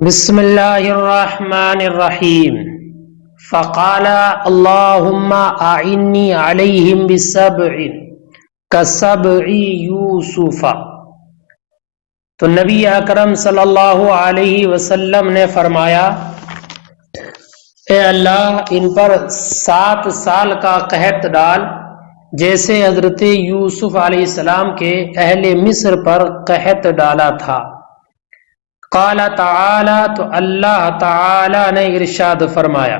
بسم اللہ الرحمن الرحیم فقال اللہم اعنی علیہم بسبع کسبع یوسف۔ تو نبی اکرم صلی اللہ علیہ وسلم نے فرمایا، اے اللہ ان پر 7 سال کا قحط ڈال جیسے حضرت یوسف علیہ السلام کے اہل مصر پر قحط ڈالا تھا۔ قال تعالی، تو اللہ تعالی نے ارشاد فرمایا،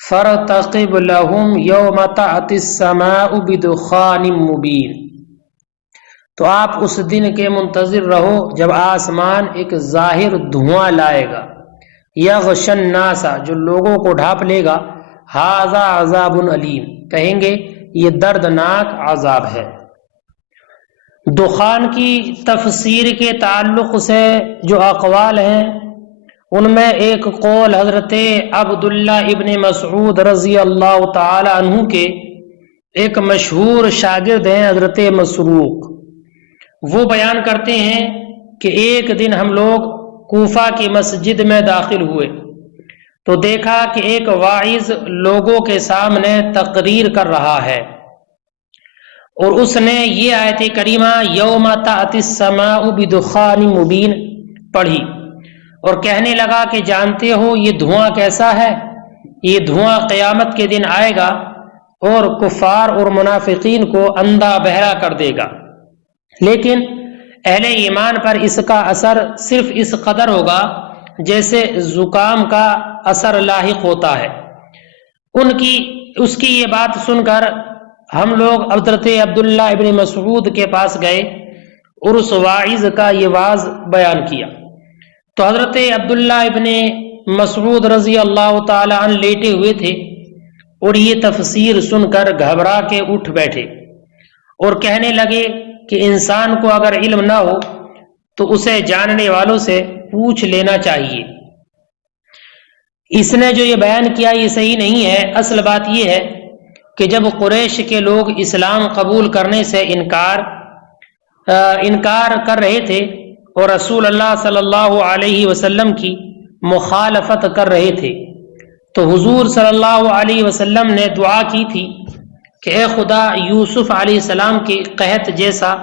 فارتقب لہم یوم تأتی السماء بدخان مبین۔ تو آپ اس دن کے منتظر رہو جب آسمان ایک ظاہر دھواں لائے گا، یغشی الناس، جو لوگوں کو ڈھانپ لے گا، ھذا عذاب علیم، کہیں گے یہ دردناک عذاب ہے۔ دخان کی تفسیر کے تعلق سے جو اقوال ہیں ان میں ایک قول حضرت عبداللہ ابن مسعود رضی اللہ تعالی عنہ کے ایک مشہور شاگرد ہیں حضرت مسروق، وہ بیان کرتے ہیں کہ ایک دن ہم لوگ کوفہ کی مسجد میں داخل ہوئے تو دیکھا کہ ایک واعظ لوگوں کے سامنے تقریر کر رہا ہے، اور اس نے یہ آیت کریمہ یوم تأتی السماء بدخان مبین پڑھی اور کہنے لگا کہ جانتے ہو یہ دھواں کیسا ہے؟ یہ دھواں قیامت کے دن آئے گا اور کفار اور منافقین کو اندھا بہرا کر دے گا، لیکن اہل ایمان پر اس کا اثر صرف اس قدر ہوگا جیسے زکام کا اثر لاحق ہوتا ہے۔ اس کی یہ بات سن کر ہم لوگ حضرت عبداللہ ابن مسعود کے پاس گئے اور اس واعظ کا یہ واعظ بیان کیا تو حضرت عبداللہ ابن مسعود رضی اللہ تعالی عنہ لیٹے ہوئے تھے اور یہ تفسیر سن کر گھبرا کے اٹھ بیٹھے اور کہنے لگے کہ انسان کو اگر علم نہ ہو تو اسے جاننے والوں سے پوچھ لینا چاہیے۔ اس نے جو یہ بیان کیا یہ صحیح نہیں ہے۔ اصل بات یہ ہے کہ جب قریش کے لوگ اسلام قبول کرنے سے انکار کر رہے تھے اور رسول اللہ صلی اللہ علیہ وسلم کی مخالفت کر رہے تھے تو حضور صلی اللہ علیہ وسلم نے دعا کی تھی کہ اے خدا یوسف علیہ السلام کے قحط جیسا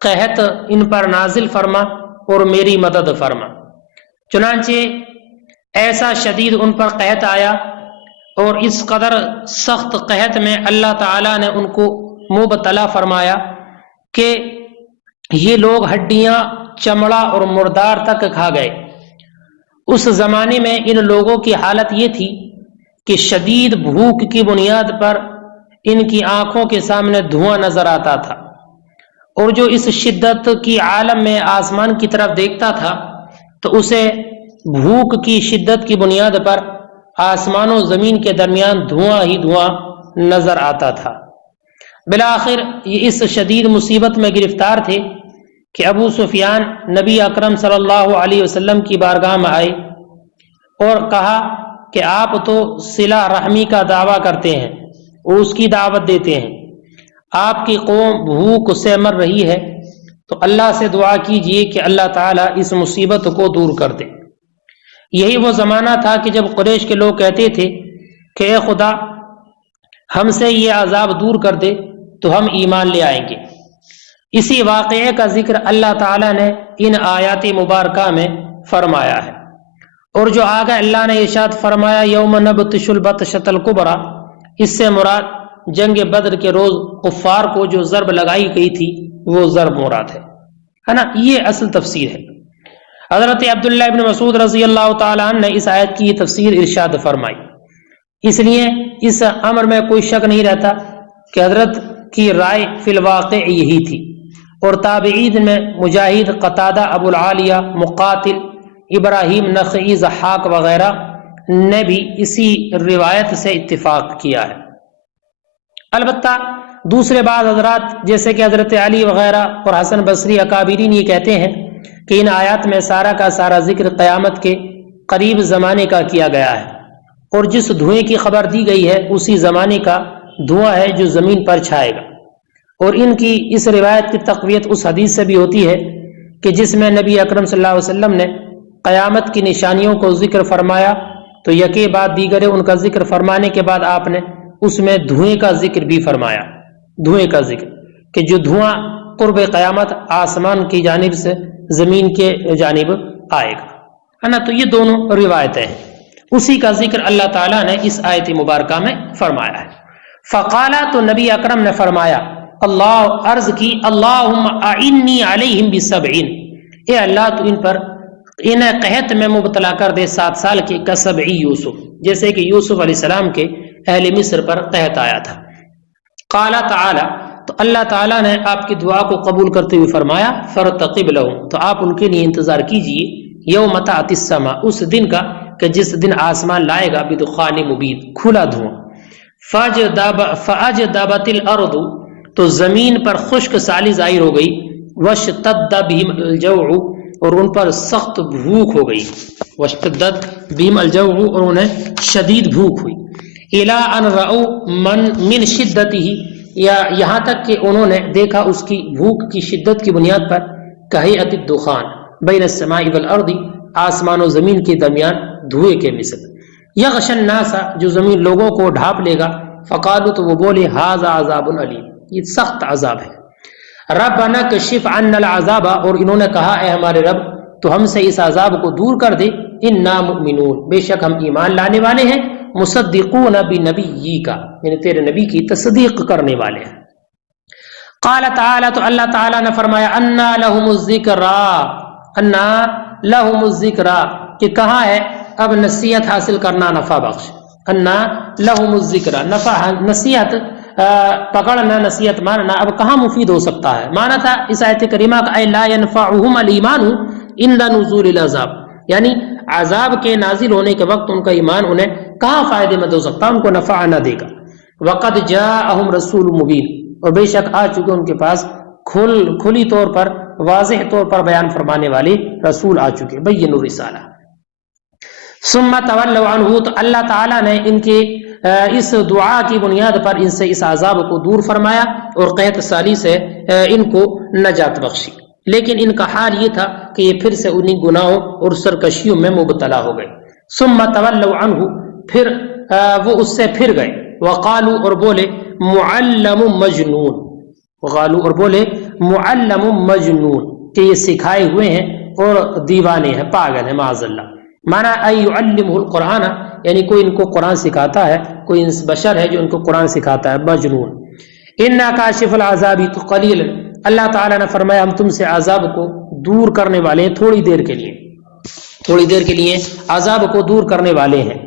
قحط ان پر نازل فرما اور میری مدد فرما۔ چنانچہ ایسا شدید ان پر قحط آیا اور اس قدر سخت قحط میں اللہ تعالیٰ نے ان کو مبتلا فرمایا کہ یہ لوگ ہڈیاں، چمڑا اور مردار تک کھا گئے۔ اس زمانے میں ان لوگوں کی حالت یہ تھی کہ شدید بھوک کی بنیاد پر ان کی آنکھوں کے سامنے دھواں نظر آتا تھا، اور جو اس شدت کی عالم میں آسمان کی طرف دیکھتا تھا تو اسے بھوک کی شدت کی بنیاد پر آسمان و زمین کے درمیان دھواں ہی دھواں نظر آتا تھا۔ بالآخر یہ اس شدید مصیبت میں گرفتار تھے کہ ابو سفیان نبی اکرم صلی اللہ علیہ وسلم کی بارگاہ میں آئے اور کہا کہ آپ تو صلہ رحمی کا دعویٰ کرتے ہیں اور اس کی دعوت دیتے ہیں، آپ کی قوم بھوک سے مر رہی ہے، تو اللہ سے دعا کیجئے کہ اللہ تعالیٰ اس مصیبت کو دور کر دے۔ یہی وہ زمانہ تھا کہ جب قریش کے لوگ کہتے تھے کہ اے خدا ہم سے یہ عذاب دور کر دے تو ہم ایمان لے آئیں گے۔ اسی واقعے کا ذکر اللہ تعالیٰ نے ان آیات مبارکہ میں فرمایا ہے، اور جو آگے اللہ نے ارشاد فرمایا یوم نبطش البطشۃ الکبریٰ، اس سے مراد جنگ بدر کے روز کفار کو جو ضرب لگائی گئی تھی وہ ضرب مراد ہے نا۔ یہ اصل تفسیر ہے۔ حضرت عبداللہ ابن مسعود رضی اللہ تعالیٰ عنہ نے اس آیت کی تفسیر ارشاد فرمائی، اس لیے اس امر میں کوئی شک نہیں رہتا کہ حضرت کی رائے فی الواقع یہی تھی، اور تابعین میں مجاہد، قتادہ، ابو العالیہ، مقاتل، ابراہیم نخعی، ضحاک وغیرہ نے بھی اسی روایت سے اتفاق کیا ہے۔ البتہ دوسرے بعض حضرات جیسے کہ حضرت علی وغیرہ اور حسن بصری اکابرین یہ کہتے ہیں کہ ان آیات میں سارا کا سارا ذکر قیامت کے قریب زمانے کا کیا گیا ہے، اور جس دھوئیں کی خبر دی گئی ہے اسی زمانے کا دھواں ہے جو زمین پر چھائے گا۔ اور ان کی اس روایت کی تقویت اس حدیث سے بھی ہوتی ہے کہ جس میں نبی اکرم صلی اللہ علیہ وسلم نے قیامت کی نشانیوں کو ذکر فرمایا تو یکے بعد دیگر ان کا ذکر فرمانے کے بعد آپ نے اس میں دھوئیں کا ذکر بھی فرمایا، دھوئیں کا ذکر کہ جو دھواں قرب قیامت آسمان کی جانب سے زمین کے جانب آئے گا، ہے نا. تو یہ دونوں روایتیں ہیں، اسی کا ذکر اللہ تعالیٰ نے اس آیت مبارکہ میں فرمایا ہے. فقالا تو نبی اکرم نے فرمایا، اللہ عرض کی، اللہم اعنی علیہم بسبعین، اے اللہ تو ان پر انہیں قحط میں مبتلا کر دے 7 سال کے کسبعی یوسف، جیسے کہ یوسف علیہ السلام کے اہل مصر پر قحط آیا تھا. قال تعالی، تو اللہ تعالیٰ نے آپ کی دعا کو قبول کرتے ہوئے فرمایا، فرتقب لہم، تو آپ ان کے لیے انتظار کیجئے، یوم تأتی السماء، اس دن کا کہ جس دن آسمان لائے گا بدخان مبین، کھلا دھواں. فاجدبت الارض، تو زمین پر خشک سالی ظاہر ہو گئی، واشتد بہم الجوع، اور ان پر سخت بھوک ہو گئی، واشتدت بہم الجوع، اور انہیں شدید بھوک ہوئی. الی ان رأوا من شدتہ، یا یہاں تک کہ انہوں نے دیکھا اس کی بھوک کی شدت کی بنیاد پر، کہیئت الدخان بین السماء والارض، آسمان و زمین کے درمیان دھوئے کے مثل. یغش الناس، جو زمین لوگوں کو ڈھانپ لے گا. فقالوا، تو وہ بولے، ھذا عذاب علیم، یہ سخت عذاب ہے. ربنا کشف عنا العذاب، اور انہوں نے کہا، اے ہمارے رب تو ہم سے اس عذاب کو دور کر دے. انا مؤمنون، بے شک ہم ایمان لانے والے ہیں. مصدقون بنبیک، یعنی تیرے نبی کی تصدیق کرنے والے ہیں. قال تعالی، تو اللہ تعالی نے فرمایا، انا لهم الذکرا، انا لهم الذکرا، کہ کہاں ہے اب نصیحت حاصل کرنا نفع بخش. انا لهم الذکرا، نفع نصیحت پکڑنا، نصیحت ماننا اب کہاں مفید ہو سکتا ہے. مانا تھا اس آیت کریمہ کا، اے لا ينفعهم الايمان عند نزول العذاب، یعنی عذاب کے نازل ہونے کے وقت ان کا ایمان انہیں کہاں فائدے مند ہو سکتا، ان کو نفع نہ دے گا. وقد جاءهم رسول مبین، اور بے شک آ چکے ان کے پاس کھلی طور پر، واضح طور پر بیان فرمانے والے رسول آ چکے، بین الرسالہ. ثم تولوا عنہ، تو اللہ تعالیٰ نے ان کے اس دعا کی بنیاد پر ان سے اس عذاب کو دور فرمایا اور قحط سالی سے ان کو نجات بخشی. لیکن ان کا حال یہ تھا کہ یہ پھر سے انہی گناہوں اور سرکشیوں میں مبتلا ہو گئے. ثم تولوا عنہ، پھر وہ اس سے پھر گئے. وقالوا، اور بولے، معلم مجنون، وقالوا، اور بولے، معلم مجنون، کہ یہ سکھائے ہوئے ہیں اور دیوانے ہیں، پاگل ہیں، معاذ اللہ. مانا یعلمہ القرآن، یعنی کوئی ان کو قرآن سکھاتا ہے، کوئی بشر ہے جو ان کو قرآن سکھاتا ہے، مجنون. انا کاشف العذاب قلیلا، اللہ تعالیٰ نے فرمایا ہم تم سے عذاب کو دور کرنے والے ہیں، تھوڑی دیر کے لیے، تھوڑی دیر کے لیے عذاب کو دور کرنے والے ہیں.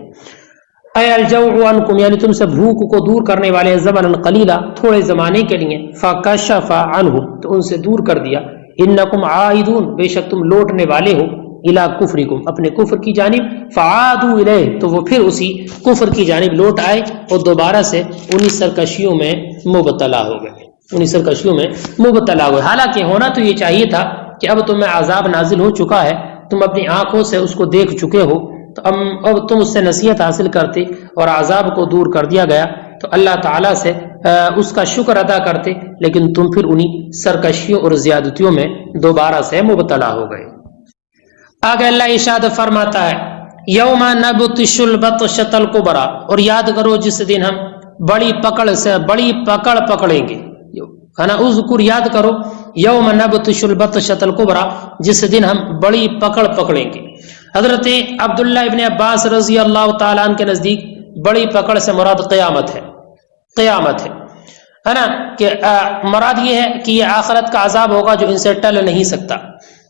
اے الجوع عنکم، یعنی تم سے بھوک کو دور کرنے والے ہیں، زمنا قلیلا، تھوڑے زمانے کے لیے. فکشف عنہم، تو ان سے دور کر دیا. انکم عائدون، بے شک تم لوٹنے والے ہو، الی کفرکم، اپنے کفر کی جانب. فعادوا الیہ، تو وہ پھر اسی کفر کی جانب لوٹ آئے اور دوبارہ سے انہی سرکشیوں میں مبتلا ہو گئے، انہی سرکشیوں میں مبتلا ہوئے. حالانکہ ہونا تو یہ چاہیے تھا کہ اب تمہیں عذاب نازل ہو چکا ہے، تم اپنی آنکھوں سے اس کو دیکھ چکے ہو، تو اب تم اس سے نصیحت حاصل کرتے اور عذاب کو دور کر دیا گیا تو اللہ تعالیٰ سے اس کا شکر ادا کرتے، لیکن تم پھر انہی سرکشیوں اور زیادتیوں میں دوبارہ سے مبتلا ہو گئے. آگے اللہ ارشاد فرماتا ہے، یوم نبطش البطشۃ الکبریٰ، اور یاد کرو جس دن ہم بڑی پکڑ سے بڑی پکڑ پکڑیں گے، ہے نا. اذکر، یاد کرو، یوم نبطش البطشۃ الکبریٰ، جس دن ہم بڑی پکڑ پکڑیں گے. حضرت عبداللہ ابن عباس رضی اللہ تعالیٰ عنہ کے نزدیک بڑی پکڑ سے مراد قیامت ہے، قیامت ہے نا، کہ مراد یہ ہے کہ یہ آخرت کا عذاب ہوگا جو ان سے ٹل نہیں سکتا.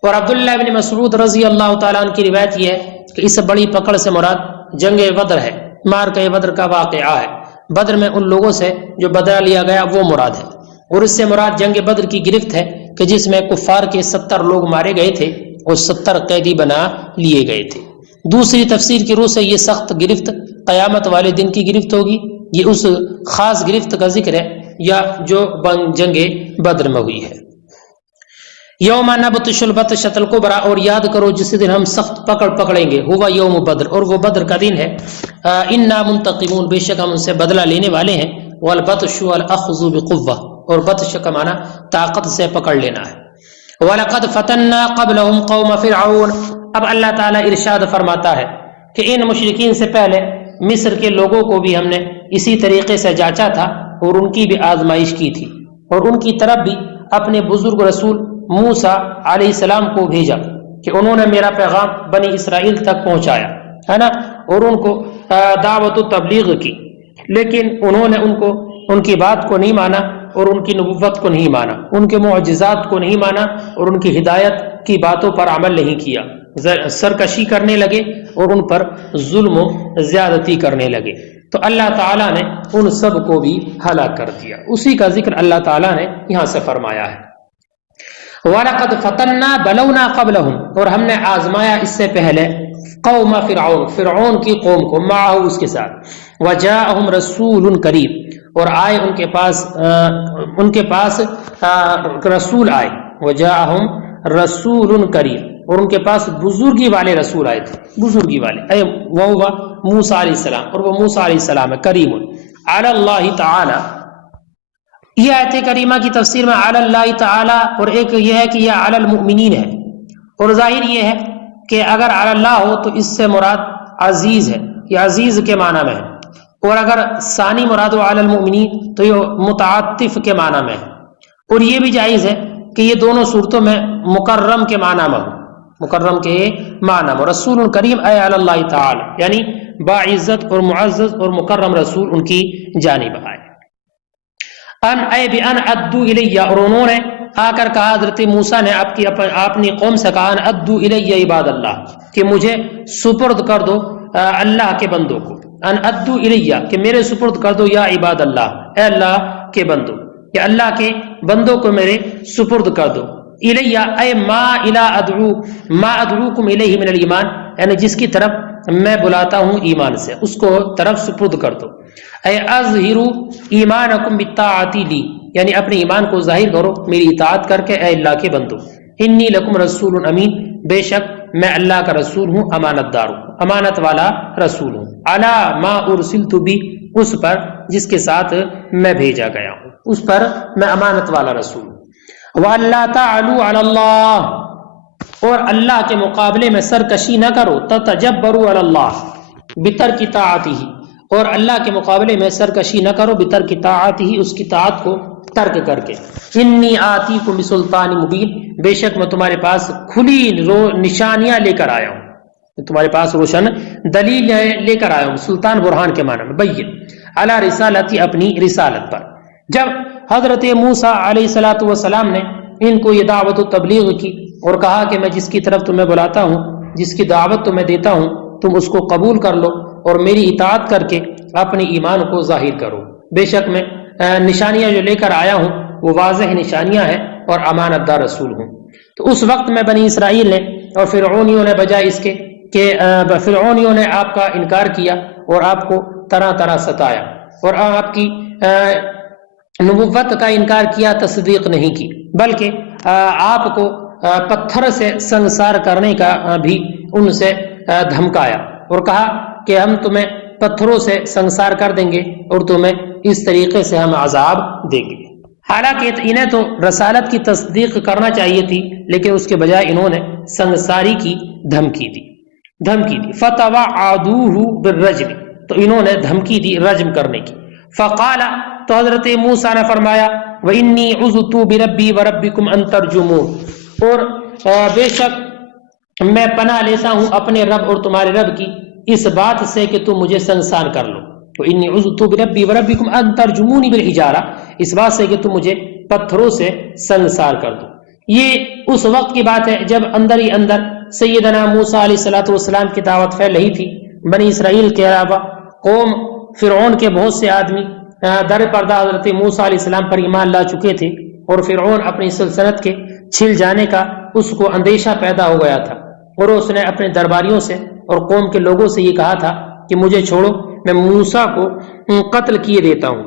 اور عبداللہ ابن مسعود رضی اللہ تعالیٰ عنہ کی روایت یہ ہے کہ اس بڑی پکڑ سے مراد جنگ بدر ہے، معرکہ بدر کا واقعہ ہے. بدر میں ان لوگوں سے جو بدلہ لیا گیا وہ مراد ہے، اور اس سے مراد جنگ بدر کی گرفت ہے کہ جس میں کفار کے 70 لوگ مارے گئے تھے اور 70 قیدی بنا لیے گئے تھے. دوسری تفسیر کی روح سے یہ سخت گرفت قیامت والے دن کی گرفت ہوگی، یہ اس خاص گرفت کا ذکر ہے یا جو جنگ بدر میں ہوئی ہے. یوم نبطش البطشۃ الکبریٰ، اور یاد کرو جس دن ہم سخت پکڑ پکڑیں گے، ہوا یوم بدر، اور وہ بدر کا دن ہے. انا منتقمون، بے شک ہم ان سے بدلہ لینے والے ہیں. والبطش الاخذ بقوہ، اور بطش کا معنی طاقت سے پکڑ لینا ہے. وَلَقَدْ فَتَنَّا قَبْلَهُمْ قَوْمَ فِرْعَوْنَ۔ اب اللہ تعالیٰ ارشاد فرماتا ہے کہ ان مشرکین سے پہلے مصر کے لوگوں کو بھی ہم نے اسی طریقے سے جانچا تھا اور ان کی بھی آزمائش کی تھی، اور ان کی طرف بھی اپنے بزرگ رسول موسیٰ علیہ السلام کو بھیجا کہ انہوں نے میرا پیغام بنی اسرائیل تک پہنچایا ہے نا، اور ان کو دعوت و تبلیغ کی، لیکن انہوں نے ان کی بات کو نہیں مانا اور ان کی نبوت کو نہیں مانا، ان کے معجزات کو نہیں مانا اور ان کی ہدایت کی باتوں پر عمل نہیں کیا، سرکشی کرنے لگے اور ان پر ظلم و زیادتی کرنے لگے، تو اللہ تعالیٰ نے ان سب کو بھی ہلاک کر دیا۔ اسی کا ذکر اللہ تعالیٰ نے یہاں سے فرمایا ہے، وَلَقَدْ فَتَنَّا بَلَوْنَا قَبْلَهُمْ، اور ہم نے آزمایا اس سے پہلے قوم فرعون، فرعون کی قوم کو، معه اس کے ساتھ، وَجَاءَهُمْ رَسُولٌ قریب، اور آئے ان کے پاس رسول آئے، وَجَاءَهُمْ رَسُولٌ قریب، اور ان کے پاس بزرگی والے رسول آئے تھے، بزرگی والے، وہ موسیٰ علیہ السلام، اور وہ موسیٰ علیہ السلام ہے، کریم علی اللہ تعالی۔ یہ آیت کریمہ کی تفسیر میں علی اللہ تعالی، اور ایک یہ ہے کہ یہ علی المؤمنین ہے، اور ظاہر یہ ہے کہ اگر علی اللہ ہو تو اس سے مراد عزیز ہے، یہ عزیز کے معنی میں ہے، اور اگر ثانی مراد علی المؤمنین تو یہ متعاطف کے معنی میں ہے، اور یہ بھی جائز ہے کہ یہ دونوں صورتوں میں مکرم کے معنی میں ہو، مکرم کے معنی میں، رسول کریم اے علی اللہ تعالی، یعنی باعزت اور معزز اور مکرم رسول ان کی جانب آئے۔ ان اے بان ادو الیہ، اور انہوں نے آ کر کہا، حضرت موسیٰ نے اپنی قوم سے کہا، ان ادو الیہ عباد اللہ، کہ مجھے سپرد کر دو اللہ کے بندوں کو، ان ادو الیہ، کہ میرے سپرد کر دو، یا عباد اللہ، اے اللہ کے بندوں، یا اللہ کے بندوں کو میرے سپرد کر دو، الیہ اے ما الی ادعو، ما ادعوکم الیہ من الایمان، یعنی جس کی طرف میں بلاتا ہوں ایمان سے، اس کو طرف سپرد کر دو، اے اظہروا ایمانکم بالطاعۃ لی، یعنی اپنے ایمان کو ظاہر کرو میری اطاعت کر کے، اے اللہ کے بندو، انی لکم رسول امین، بے شک میں اللہ کا رسول ہوں، امانت دار ہوں، امانت والا رسول ہوں، علی ما ارسلت بی، اس پر جس کے ساتھ میں بھیجا گیا ہوں، اس پر میں امانت والا رسول ہوں، وَأَلَّا تَعْلُوا عَلَى اللَّهِ، اور اللہ کے مقابلے میں سرکشی نہ کرو، تَتَجَبَّرُوا عَلَى اللَّهِ بِتَرْكِ طَاعَتِهِ، اور اللہ کے مقابلے میں سرکشی نہ کرو بِتَرْكِ طَاعَتِهِ، اس کی طاعت کو ترک کر کے، انی آتیکم بسلطان مبین، بے شک میں تمہارے پاس کھلی نشانیاں لے کر آیا ہوں، تمہارے پاس روشن دلیل لے کر آیا ہوں، سلطان برہان کے معنی میں، بین علی رسالتی، اپنی رسالت پر۔ جب حضرت موسیٰ علیہ السلام نے ان کو یہ دعوت و تبلیغ کی اور کہا کہ میں جس کی طرف تمہیں بلاتا ہوں، جس کی دعوت تمہیں دیتا ہوں، تم اس کو قبول کر لو اور میری اطاعت کر کے اپنے ایمان کو ظاہر کرو، بے شک میں نشانیاں جو لے کر آیا ہوں وہ واضح نشانیاں ہیں اور امانت دار رسول ہوں۔ تو اس وقت میں بنی اسرائیل نے اور فرعونیوں نے بجائے اس کے کہ فرعونیوں نے آپ کا انکار کیا اور آپ کو طرح طرح ستایا اور آپ کی نبوت کا انکار کیا، تصدیق نہیں کی، بلکہ آپ کو پتھر سے سنسار کرنے کا بھی ان سے دھمکایا اور کہا کہ ہم تمہیں پتھروں سے سنسار کر دیں گے اور تمہیں اس طریقے سے ہم عذاب دیں گے۔ حالانکہ انہیں تو رسالت کی تصدیق کرنا چاہیے تھی، لیکن اس کے بجائے انہوں نے سنساری کی دھمکی دی۔ فتوعدوہ بالرجم، تو انہوں نے دھمکی دی رجم کرنے کی۔ فقال، تو حضرت موسیٰ نے فرمایا، وَإِنِّي عُذْتُ بِرَبِّي وَرَبِّكُمْ أَن تَرْجُمُونِ، اور بے شک میں پناہ لیتا ہوں اپنے رب اور تمہارے رب کی اس بات سے کہ تم مجھے سنسار کر لو، وَإِنِّي عُذْتُ بِرَبِّي وَرَبِّكُمْ أَن تَرْجُمُونِ بِالْحِجَارَةِ، اس بات سے کہ تم مجھے پتھروں سے سنسار کر دو۔ یہ اس وقت کی بات ہے جب اندر ہی اندر سیدنا موسیٰ علیہ السلام کی دعوت پھیل رہی تھی۔ بنی اسرائیل کے علاوہ قوم فرعون کے بہت سے آدمی در پردہ حضرت موسیٰ علیہ السلام پر ایمان لا چکے تھے، اور فرعون اپنی سلطنت کے چھل جانے کا اس کو اندیشہ پیدا ہو گیا تھا، اور اس نے اپنے درباریوں سے اور قوم کے لوگوں سے یہ کہا تھا کہ مجھے چھوڑو، میں موسیٰ کو قتل کیے دیتا ہوں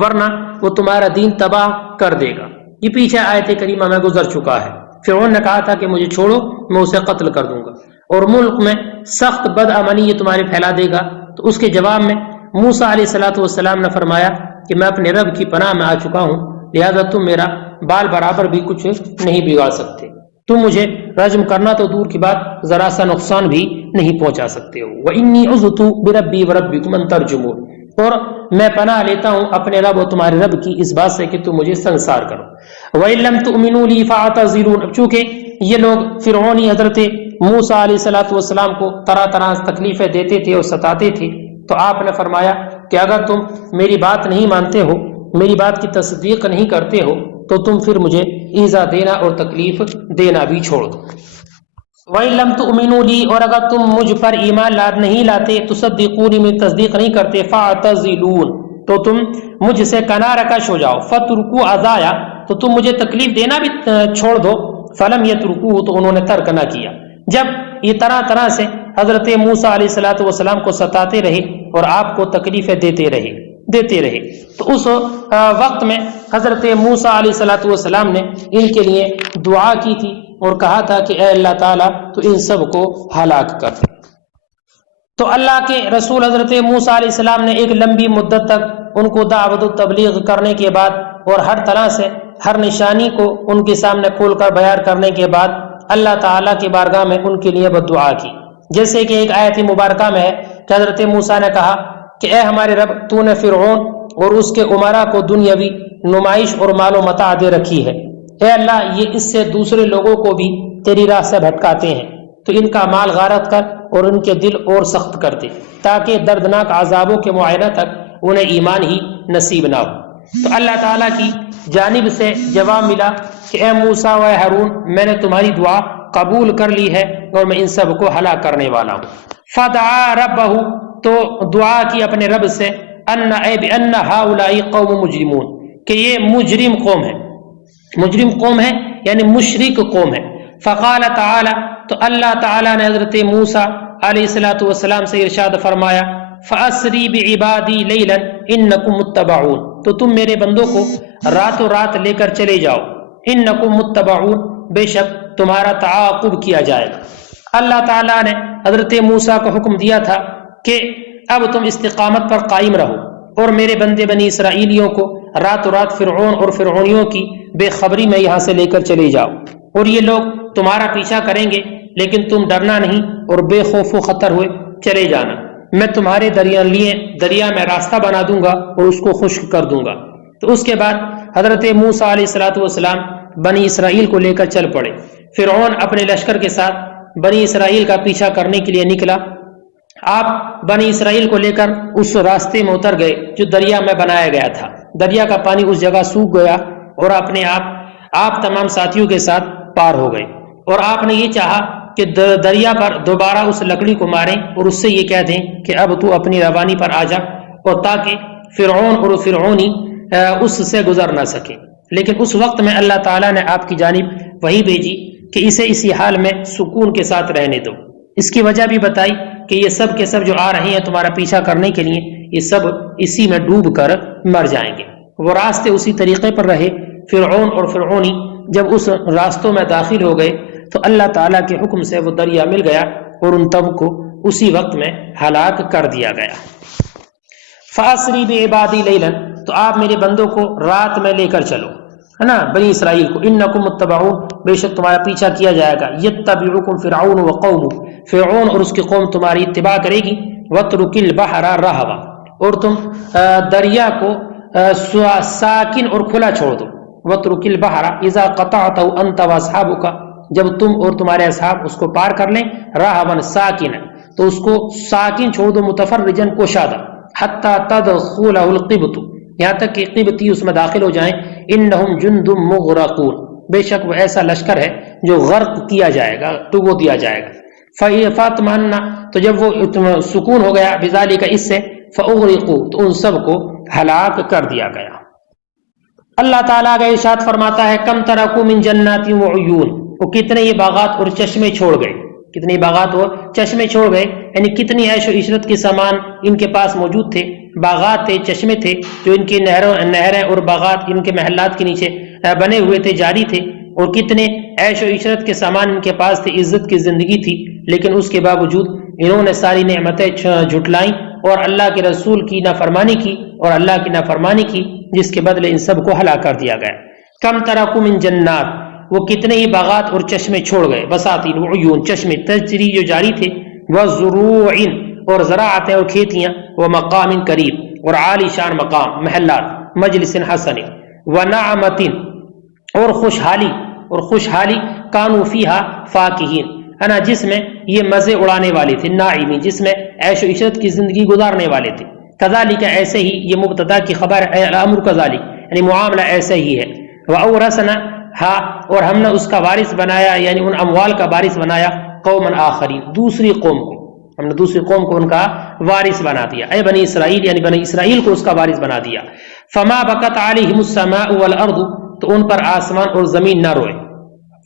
ورنہ وہ تمہارا دین تباہ کر دے گا۔ یہ پیچھے آیت کریمہ میں گزر چکا ہے۔ فرعون نے کہا تھا کہ مجھے چھوڑو، میں اسے قتل کر دوں گا اور ملک میں سخت بد امنی یہ تمہارے پھیلا دے گا۔ تو اس کے جواب میں موسیٰ علیہ السلام نے فرمایا کہ میں اپنے رب کی پناہ میں آ چکا ہوں، لہذا تم میرا بال برابر بھی کچھ نہیں بگاڑ سکتے. تم مجھے رجم کرنا تو دور کی بات ذرا سا نقصان بھی نہیں پہنچا سکتے ہو. وَإِنِّي عُذْتُ بِرَبِّي وَرَبِّكُمْ أَن تَرْجُمُونِ، اور میں پناہ لیتا ہوں اپنے رب اور تمہارے رب کی اس بات سے کہ تم مجھے سنسار کرو. وَإِن لَّمْ تُؤْمِنُوا لِي فَاعْتَزِلُونِ، اب چونکہ یہ لوگ فرعونی حضرت موسیٰ علیہ السلام کو طرح طرح تکلیفیں دیتے تھے اور ستاتے تھے، تو آپ نے فرمایا کہ اگر تم میری بات نہیں مانتے ہو، میری بات کی تصدیق نہیں کرتے ہو، تو تم پھر مجھے ایذا دینا اور تکلیف دینا بھی چھوڑ دو. وَإِن لَّمْ تُؤْمِنُوا لِي، اور اگر تم مجھ پر ایمان نہیں لاتے، تصدقونی میں تصدیق نہیں کرتے، فَاعْتَزِلُونِ، تو تم مجھ سے کنارہ کش ہو جاؤ، فَاتْرُكُوا عَذَايَا، تو تم مجھے تکلیف دینا بھی چھوڑ دو. فَلَمْ يَتْرُكُوهُ، تو انہوں نے ترک نہ کیا. جب یہ طرح طرح سے حضرت موسیٰ علیہ السلام کو ستاتے رہے اور آپ کو تکلیفیں دیتے رہے، تو اس وقت میں حضرت موسیٰ علیہ السلام نے ان کے لیے دعا کی تھی اور کہا تھا کہ اے اللہ تعالیٰ تو ان سب کو ہلاک کر. تو اللہ کے رسول حضرت موسیٰ علیہ السلام نے ایک لمبی مدت تک ان کو دعوت و تبلیغ کرنے کے بعد اور ہر طرح سے ہر نشانی کو ان کے سامنے کھول کر بیان کرنے کے بعد اللہ تعالیٰ کی بارگاہ میں ان کے لیے بددعا کی. جیسے کہ ایک آیت مبارکہ میں ہے کہ حضرت موسیٰ نے کہا کہ اے ہمارے رب، تو نے فرعون اور اس کے امراء کو دنیاوی نمائش اور مال و متاع دے رکھی ہے. اے اللہ، یہ اس سے دوسرے لوگوں کو بھی تیری راہ سے بھٹکاتے ہیں، تو ان کا مال غارت کر اور ان کے دل اور سخت کر دے، تاکہ دردناک عذابوں کے معائنہ تک انہیں ایمان ہی نصیب نہ ہو. تو اللہ تعالیٰ کی جانب سے جواب ملا کہ اے موسیٰ و ہارون، میں نے تمہاری دعا قبول کر لی ہے اور میں ان سب کو ہلاک کرنے والا ہوں. فدعا ربہ، تو دعا کی اپنے رب سے، ان ہؤلاء قوم مجرمون، کہ یہ مجرم قوم ہے یعنی مشرک قوم ہے. فقال تعالی، تو اللہ تعالیٰ نے حضرت موسیٰ علیہ السلام سے ارشاد فرمایا، فَأَسْرِي بِعِبَادِي لَيْلًا إِنَّكُمْ مُتَّبَعُونَ، تو تم میرے بندوں کو راتوں رات لے کر چلے جاؤ. إِنَّكُمْ مُتَّبَعُونَ، بے شک تمہارا تعاقب کیا جائے گا. اللہ تعالیٰ نے حضرت موسیٰ کو حکم دیا تھا کہ اب تم استقامت پر قائم رہو اور میرے بندے بنی اسرائیلیوں کو راتوں رات فرعون اور فرعونیوں کی بے خبری میں یہاں سے لے کر چلے جاؤ، اور یہ لوگ تمہارا پیچھا کریں گے، لیکن تم ڈرنا نہیں اور بے خوف و خطر ہوئے چلے جانا. میں تمہارے دریا میں راستہ بنا دوں گا اور اس کو خشک کر دوں گا. تو اس کے بعد حضرت موسیٰ علیہ السلام بنی اسرائیل کو لے کر چل پڑے. فرعون اپنے لشکر کے ساتھ بنی اسرائیل کا پیچھا کرنے کے لیے نکلا. آپ بنی اسرائیل کو لے کر اس راستے میں اتر گئے جو دریا میں بنایا گیا تھا. دریا کا پانی اس جگہ سوکھ گیا اور اپنے آپ تمام ساتھیوں کے ساتھ پار ہو گئے، اور آپ نے یہ چاہا کہ دریا پر دوبارہ اس لکڑی کو ماریں اور اس سے یہ کہہ دیں کہ اب تو اپنی روانی پر آ جا، اور تاکہ فرعون اور فرعونی اس سے گزر نہ سکے. لیکن اس وقت میں اللہ تعالیٰ نے آپ کی جانب وحی بھیجی کہ اسے اسی حال میں سکون کے ساتھ رہنے دو. اس کی وجہ بھی بتائی کہ یہ سب کے سب جو آ رہے ہیں تمہارا پیچھا کرنے کے لیے، یہ سب اسی میں ڈوب کر مر جائیں گے. وہ راستے اسی طریقے پر رہے. فرعون اور فرعونی جب اس راستوں میں داخل ہو گئے تو اللہ تعالیٰ کے حکم سے وہ دریا مل گیا اور ان تب کو اسی وقت میں ہلاک کر دیا گیا. فَأَسْرِي بِعِبَادِي لَيْلًا، تو آپ میرے بندوں کو رات میں لے کر چلو، ہے نا، بنی اسرائیل کو. إِنَّكُمْ مُتَّبَعُونَ، بے شک تمہارا پیچھا کیا جائے گا. يَتَّبِعُكُمْ فِرْعَوْنُ وَقَوْمُهُ، فرعون اور اس کی قوم تمہاری اتباع کرے گی. وَاتْرُكِ الْبَحْرَ رَهْوًا، اور تم دریا کو ساکن اور کھلا چھوڑ دو. وَاتْرُكِ الْبَحْرَ إِذَا قَطَعْتَهُ أَنْتَ وَأَصْحَابُكَ، جب تم اور تمہارے اصحاب اس کو پار کر لیں. رَهْوًا ساکنا، تو اس کو ساکن چھوڑ دو، متفرجن کشادہ. حَتَّى تَدْخُلَهُ الْقِبْطُ، یہاں تک کہ قبطی اس میں داخل ہو جائیں. انہم جند مغرقون، بے شک وہ ایسا لشکر ہے جو غرق کیا جائے گا، ڈبو دیا جائے گا. فاطمئن، تو جب وہ سکون ہو گیا بذالک، اس سے، فاغرقوا، تو ان سب کو ہلاک کر دیا گیا. اللہ تعالیٰ کا ارشاد فرماتا ہے، کم ترکوا من جنات وعیون، وہ کتنے یہ باغات اور چشمے چھوڑ گئے، کتنے باغات اور چشمے چھوڑ گئے، یعنی کتنی عیش و عشرت کے سامان ان کے پاس موجود تھے. باغات تھے، چشمے تھے جو ان کی نہریں اور باغات ان کے محلات کے نیچے بنے ہوئے تھے، جاری تھے، اور کتنے عیش و عشرت کے سامان ان کے پاس تھے، عزت کی زندگی تھی. لیکن اس کے باوجود انہوں نے ساری نعمتیں جھٹلائیں اور اللہ کے رسول کی نافرمانی کی اور اللہ کی نافرمانی کی، جس کے بدلے ان سب کو ہلاک کر دیا گیا. کم ترکوا من جنات، وہ کتنے ہی باغات اور چشمے چھوڑ گئے، بساتین وعیون چشمے تجری جو جاری تھے، وزروع اور زراعتیں اور کھیتیاں، ومقام کریم اور عالی شان مقام محلات، مجلس حسن، ونعمت اور خوشحالی کانوا فیہا فاکہین انا جس میں یہ مزے اڑانے والے تھے، ناعمین جس میں عیش و عشرت کی زندگی گزارنے والے تھے، کذالک ایسے ہی، یہ مبتدا کی خبر ہے، الامر کذالک یعنی معاملہ ایسے ہی ہے، وَأَوْرَثْنَاهَا اور ہم نے اس کا وارث بنایا، یعنی ان اموال کا وارث بنایا، قوما آخرین دوسری قوم کو، ہم نے دوسری قوم کو ان کا وارث بنا دیا، اے بنی اسرائیل یعنی بنی اسرائیل کو اس کا وارث بنا دیا۔ فما بکت علیہم السماء والارض تو ان پر آسمان اور زمین نہ روئے،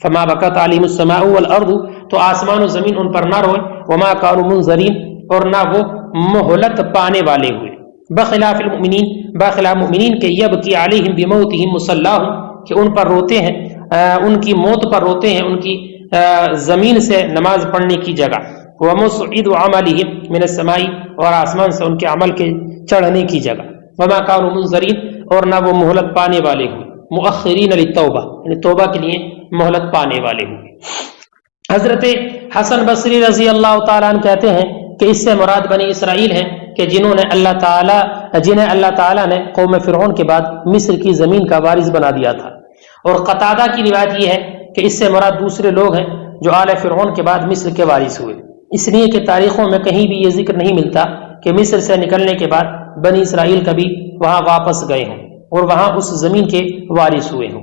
فما بکت علیہم السماء والارض تو آسمان و زمین ان پر نہ روئے، وما كانوا منظرین اور نہ وہ مہلت پانے والے ہوئے، بخلاف المؤمنین بخلاف مؤمنین کے یبکی علیہم بموتہم مصلاہم کہ ان پر روتے ہیں، ان کی موت پر روتے ہیں، ان کی زمین سے نماز پڑھنے کی جگہ، ومصعد عملہم من السماء اور آسمان سے ان کے عمل کے چڑھنے کی جگہ، وما كانوا منظرین اور نہ وہ مہلت پانے والے ہوئے، مؤخرین للتوبہ یعنی توبہ کے لیے مہلت پانے والے ہوئے۔ حضرت حسن بصری رضی اللہ تعالیٰ عنہ کہتے ہیں کہ اس سے مراد بنی اسرائیل ہیں کہ جنہیں اللہ تعالیٰ نے قوم فرعون کے بعد مصر کی زمین کا وارث بنا دیا تھا، اور قتادہ کی روایت یہ ہے کہ اس سے مراد دوسرے لوگ ہیں جو آل فرعون کے بعد مصر کے وارث ہوئے، اس لیے کہ تاریخوں میں کہیں بھی یہ ذکر نہیں ملتا کہ مصر سے نکلنے کے بعد بنی اسرائیل کبھی وہاں واپس گئے ہوں اور وہاں اس زمین کے وارث ہوئے ہوں۔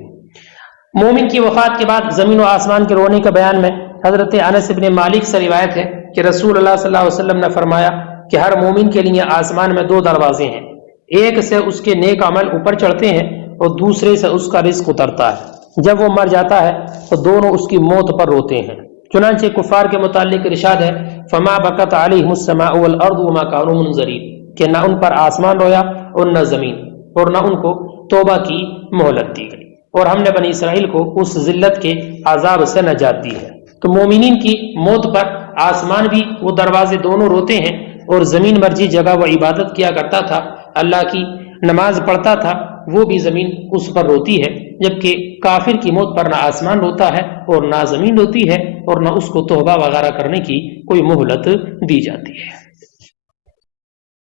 مومن کی وفات کے بعد زمین و آسمان کے رونے کے بیان میں حضرت انس بن مالک سے روایت ہے کہ رسول اللہ صلی اللہ علیہ وسلم نے فرمایا کہ ہر مومن کے لیے آسمان میں 2 دروازے ہیں، ایک سے اس کے نیک عمل اوپر چڑھتے ہیں اور دوسرے سے اس کا رزق اترتا ہے، جب وہ مر جاتا ہے تو دونوں اس کی موت پر روتے ہیں۔ چنانچہ کفار کے متعلق ارشاد ہے فما بکت علیہم السماء والارض وما كانوا منظرین کہ نہ ان پر آسمان رویا اور نہ زمین، اور نہ ان کو توبہ کی مہلت دی گئی، اور ہم نے بنی اسرائیل کو اس ذلت کے عذاب سے نجات دی ہے۔ تو مومنین کی موت پر آسمان بھی وہ دروازے دونوں روتے ہیں، اور زمین مرجی جگہ وہ عبادت کیا کرتا تھا، اللہ کی نماز پڑھتا تھا، وہ بھی زمین اس پر روتی ہے، جبکہ کافر کی موت پر نہ آسمان روتا ہے اور نہ زمین روتی ہے، اور نہ اس کو توبہ وغیرہ کرنے کی کوئی مہلت دی جاتی ہے۔